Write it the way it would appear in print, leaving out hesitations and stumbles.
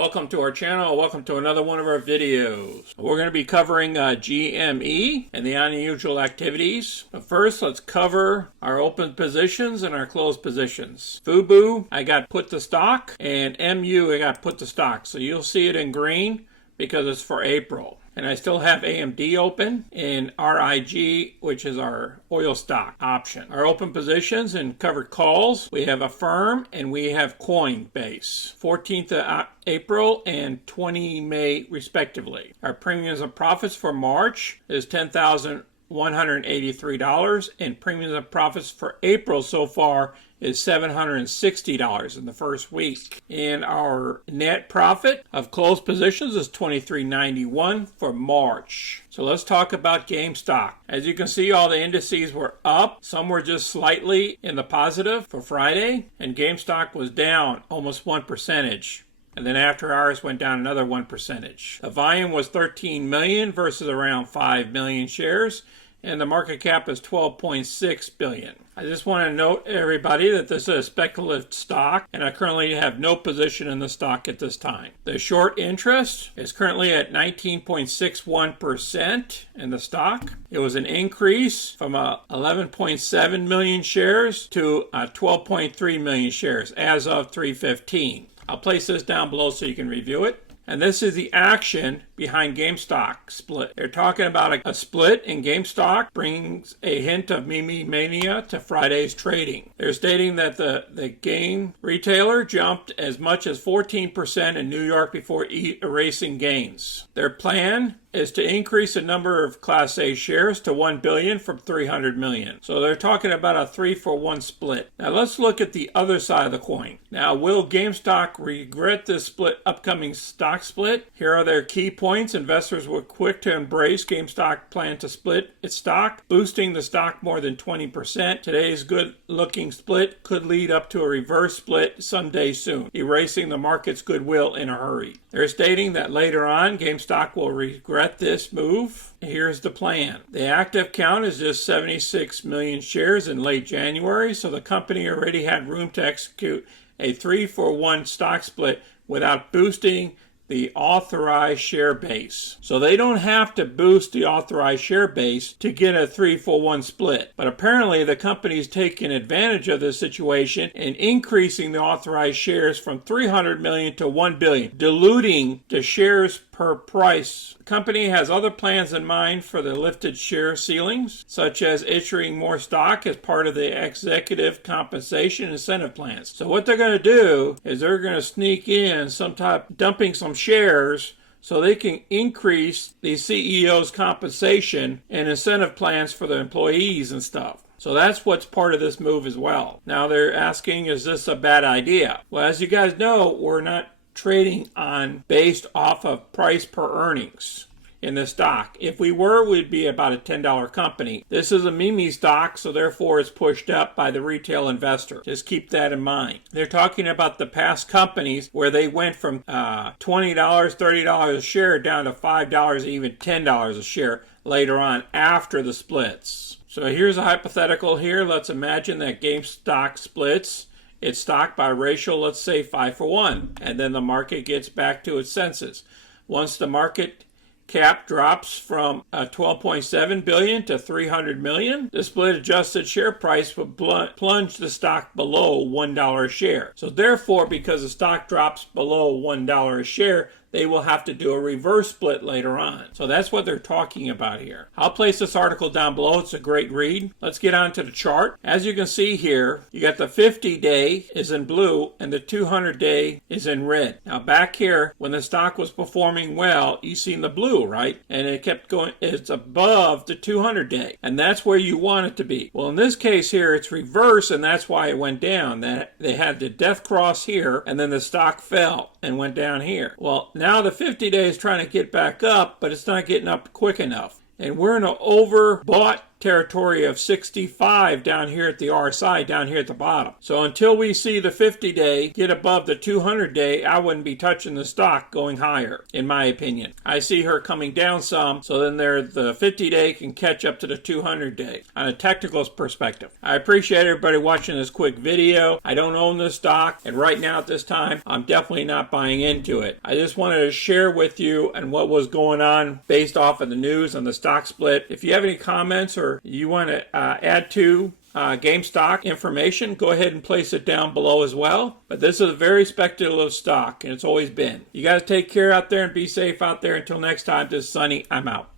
Welcome to our channel. Welcome to another one of our videos. We're going to be covering GME and the unusual activities. But first, let's cover our open positions and our closed positions. FUBU, I got put to stock, and MU, I got put to stock. So you'll see it in green because it's for April. And I still have AMD open and RIG, which is our oil stock option. Our open positions and covered calls, we have Affirm and we have Coinbase. 14th of April and 20 May respectively. Our premiums and profits for March is $10,183, and premiums and profits for April so far is $760 in the first week. And our net profit of closed positions is $23.91 for March. So let's talk about GameStop. As you can see, all the indices were up. Some were just slightly in the positive for Friday, and GameStop was down almost 1%. And then after hours went down another 1%. The volume was 13 million versus around 5 million shares, and the market cap is 12.6 billion. I just want to note everybody that this is a speculative stock, and I currently have no position in the stock at this time. The short interest is currently at 19.61% in the stock. It was an increase from 11.7 million shares to 12.3 million shares as of 3/15. I'll place this down below so you can review it. And this is the action behind GameStop split. They're talking about a split in GameStop brings a hint of meme mania to Friday's trading. They're stating that the game retailer jumped as much as 14% in New York before erasing gains. Their plan is to increase the number of Class A shares to 1 billion from 300 million. So they're talking about a 3-for-1 split. Now let's look at the other side of the coin. Now, will GameStop regret this upcoming stock split? Here are their key points. Investors were quick to embrace GameStop plan to split its stock, boosting the stock more than 20%. Today's good-looking split could lead up to a reverse split someday soon, erasing the market's goodwill in a hurry. They're stating that later on, GameStop will regret this move. Here's the plan. The active count is just 76 million shares in late January, so the company already had room to execute a 3-for-1 stock split without boosting the authorized share base. So they don't have to boost the authorized share base to get a 3-for-1 split. But apparently the company's taking advantage of this situation and increasing the authorized shares from 300 million to 1 billion, diluting the shares per price. The company has other plans in mind for the lifted share ceilings, such as issuing more stock as part of the executive compensation incentive plans. So what they're going to do is they're going to sneak in dumping some shares so they can increase the CEO's compensation and incentive plans for the employees and stuff. So that's what's part of this move as well. Now they're asking, is this a bad idea? Well, as you guys know, we're not trading based off of price per earnings in the stock. If we were, we'd be about a $10 company. This is a meme stock, so therefore it's pushed up by the retail investor. Just keep that in mind. They're talking about the past companies where they went from $20, $30 a share down to $5, even $10 a share later on after the splits. So here's a hypothetical here. Let's imagine that GameStop splits its stock by ratio, let's say 5-for-1, and then the market gets back to its senses. Once the market cap drops from 12.7 billion to 300 million, the split adjusted share price would plunge the stock below $1 a share. So therefore, because the stock drops below $1 a share, they will have to do a reverse split later on. So that's what they're talking about here. I'll place this article down below. It's a great read. Let's get on to the chart. As you can see here, you got the 50-day is in blue and the 200-day is in red. Now back here, when the stock was performing well, you seen the blue, right? And it kept going, it's above the 200-day. And that's where you want it to be. Well, in this case here, it's reverse, and that's why it went down. That they had the death cross here, and then the stock fell and went down here. Well, now the 50-day is trying to get back up, but it's not getting up quick enough. And we're in an overbought territory of 65 down here at the RSI, down here at the bottom. So until we see the 50-day get above the 200-day, I wouldn't be touching the stock going higher, in my opinion. I see her coming down some, so then the 50-day can catch up to the 200-day on a technical perspective. I appreciate everybody watching this quick video. I don't own this stock, and right now at this time, I'm definitely not buying into it. I just wanted to share with you and what was going on based off of the news on the stock split. If you have any comments or you want to add to GameStop information, go ahead and place it down below as well. But this is a very speculative stock, and it's always been. You guys take care out there and be safe out there. Until next time, this is Sonny. I'm out.